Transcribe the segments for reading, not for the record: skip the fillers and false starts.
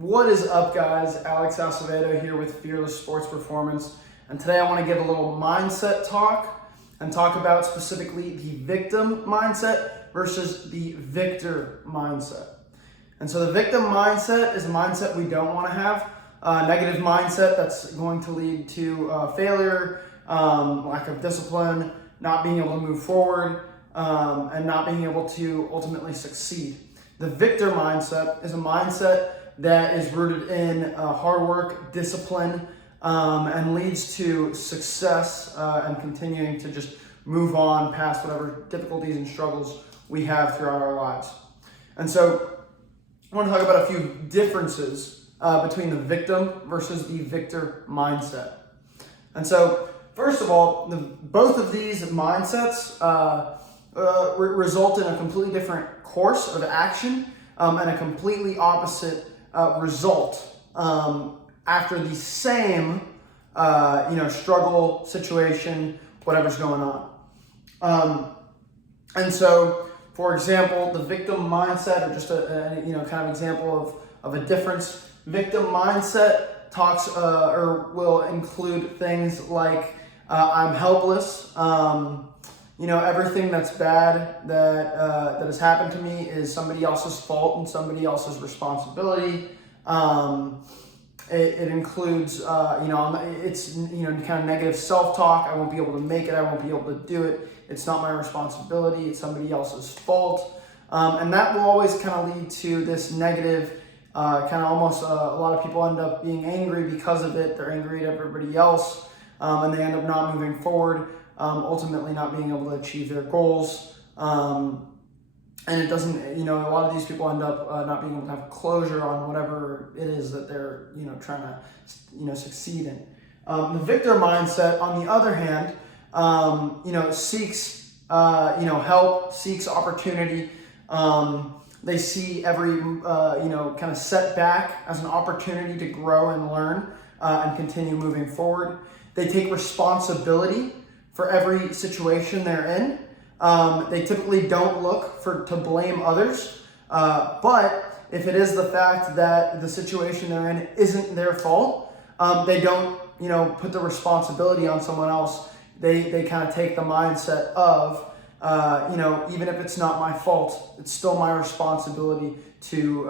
What is up, guys? Alex Acevedo here with Fearless Sports Performance, and today I want to give a little mindset talk and talk about specifically the victim mindset versus the victor mindset. And so the victim mindset is a mindset we don't want to have, a negative mindset that's going to lead to failure, lack of discipline, not being able to move forward, and not being able to ultimately succeed. The victor mindset is a mindset that is rooted in hard work, discipline, and leads to success and continuing to just move on past whatever difficulties and struggles we have throughout our lives. And so I want to talk about a few differences between the victim versus the victor mindset. And so first of all, both of these mindsets result in a completely different course of action and a completely opposite result after the same struggle, situation, whatever's going on. And so, for example, the victim mindset, or just a kind of example of a difference. Victim mindset talks or will include things like I'm helpless. Everything that's bad that has happened to me is somebody else's fault and somebody else's responsibility. It includes, it's kind of negative self-talk. I won't be able to make it. I won't be able to do it. It's not my responsibility. It's somebody else's fault. And that will always kind of lead to this negative, kind of almost a lot of people end up being angry because of it. They're angry at everybody else, and they end up not moving forward. Ultimately not being able to achieve their goals. And it doesn't, a lot of these people end up not being able to have closure on whatever it is that they're, trying to, succeed in. The victor mindset, on the other hand, seeks, help, seeks opportunity. They see every, kind of setback as an opportunity to grow and learn and continue moving forward. They take responsibility for every situation they're in. They typically don't look to blame others, but if it is the fact that the situation they're in isn't their fault, they don't, put the responsibility on someone else. They kind of take the mindset of, even if it's not my fault, it's still my responsibility to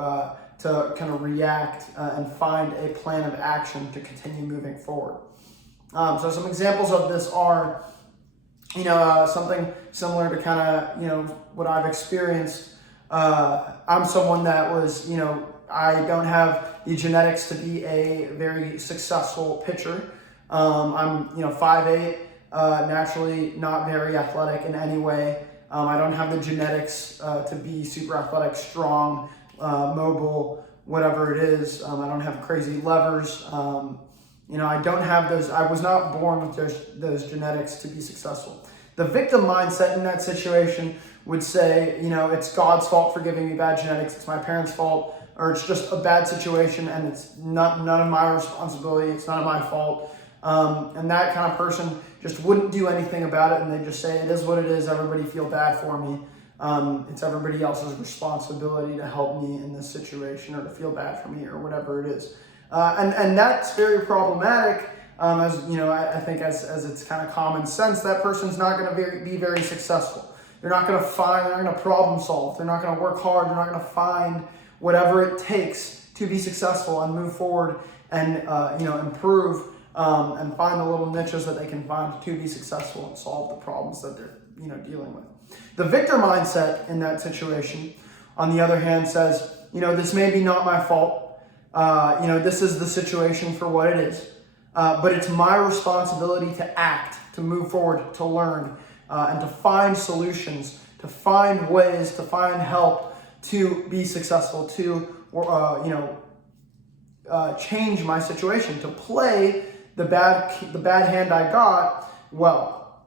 kind of react and find a plan of action to continue moving forward. So some examples of this are, something similar to kind of, what I've experienced. I'm someone that was, I don't have the genetics to be a very successful pitcher. I'm, 5'8", naturally not very athletic in any way. I don't have the genetics to be super athletic, strong, mobile, whatever it is. I don't have crazy levers. I don't have those. I was not born with those genetics to be successful. The victim mindset in that situation would say, it's God's fault for giving me bad genetics. It's my parents' fault, or it's just a bad situation and it's none of my responsibility. It's none of my fault. And that kind of person just wouldn't do anything about it, and they just say, it is what it is. Everybody feel bad for me. It's everybody else's responsibility to help me in this situation or to feel bad for me or whatever it is. And that's very problematic, as I think as it's kind of common sense. That person's not going to be very successful. They're not going to problem solve. They're not going to work hard. They're not going to find whatever it takes to be successful and move forward and improve and find the little niches that they can find to be successful and solve the problems that they're dealing with. The victor mindset in that situation, on the other hand, says, this may be not my fault. This is the situation for what it is. But it's my responsibility to act, to move forward, to learn, and to find solutions, to find ways, to find help to be successful, to, change my situation, to play the bad hand I got well.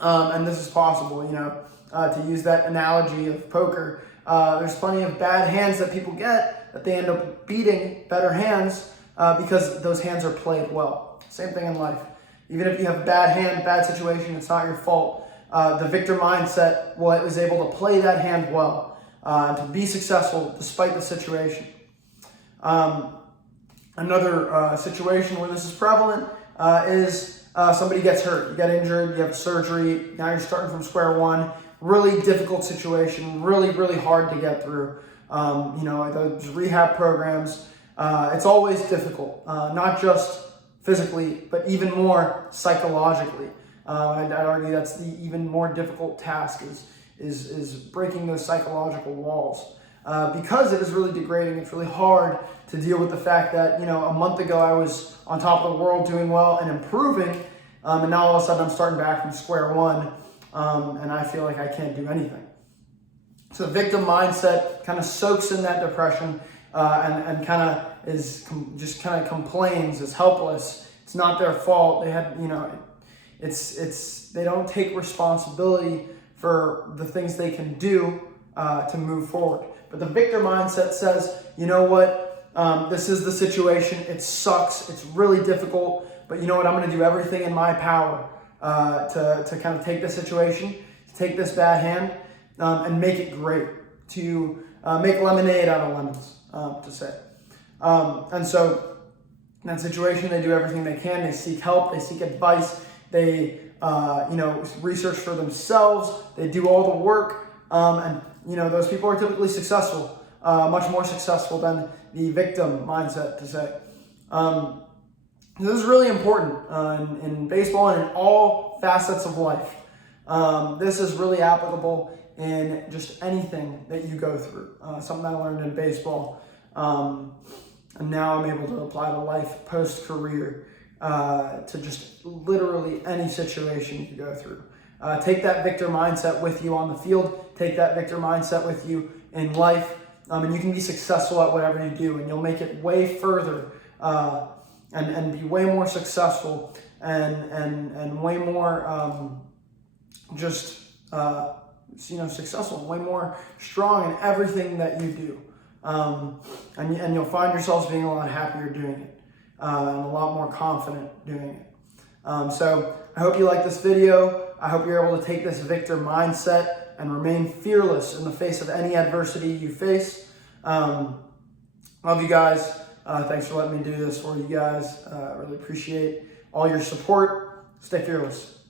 And this is possible, to use that analogy of poker. There's plenty of bad hands that people get that they end up beating better hands because those hands are played well. Same thing in life. Even if you have a bad hand, bad situation, it's not your fault. The victor mindset is able to play that hand well, to be successful despite the situation. Another situation where this is prevalent is somebody gets hurt, you get injured, you have surgery, now you're starting from square one. Really difficult situation, really, really hard to get through. Those rehab programs, it's always difficult, not just physically, but even more psychologically. I'd argue that's the even more difficult task is breaking those psychological walls. Because it is really degrading, it's really hard to deal with the fact that, a month ago I was on top of the world doing well and improving, and now all of a sudden I'm starting back from square one, and I feel like I can't do anything. So the victim mindset kind of soaks in that depression and kind of just complains, is helpless. It's not their fault. They had, they don't take responsibility for the things they can do to move forward. But the victim mindset says, you know what, this is the situation, it sucks, it's really difficult, but you know what, I'm going to do everything in my power to kind of take this situation, to take this bad hand, and make it great, to make lemonade out of lemons, to say. And so in that situation, they do everything they can, they seek help, they seek advice, they research for themselves, they do all the work, and those people are typically successful, much more successful than the victim mindset, to say. This is really important in baseball and in all facets of life. This is really applicable in just anything that you go through. Something I learned in baseball, and now I'm able to apply to life post-career, to just literally any situation you go through. Take that victor mindset with you on the field, take that victor mindset with you in life, and you can be successful at whatever you do, and you'll make it way further, and be way more successful and way more successful, way more strong in everything that you do. And you'll find yourselves being a lot happier doing it, and a lot more confident doing it. So I hope you like this video. I hope you're able to take this victor mindset and remain fearless in the face of any adversity you face. Love you guys. Thanks for letting me do this for you guys. I really appreciate all your support. Stay fearless.